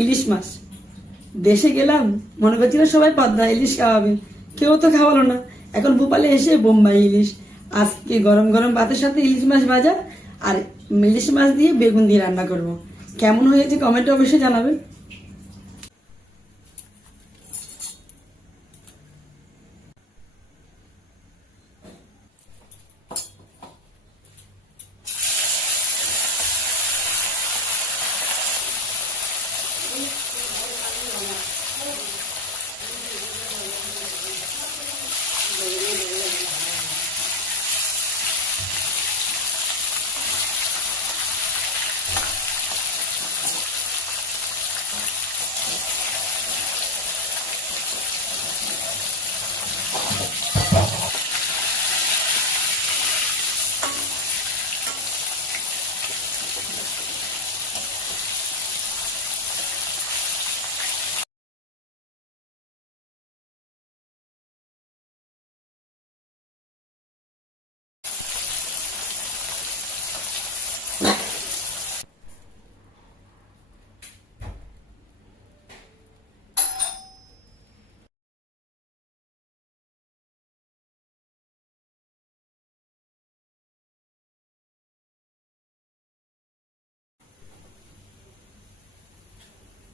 ইলিশ মাছ। দেশে গেলাম, মনে করছিল সবাই পদ্মা ইলিশ খাওয়াবে, কেউ তো খাওয়ালো না। এখন ভোপালে এসে বোম্বাই ইলিশ। আজকে গরম গরম ভাতের সাথে ইলিশ মাছ ভাজা আর ইলিশ মাছ দিয়ে বেগুন দিয়ে রান্না করব। কেমন হয়েছে কমেন্টে অবশ্যই জানাবেন।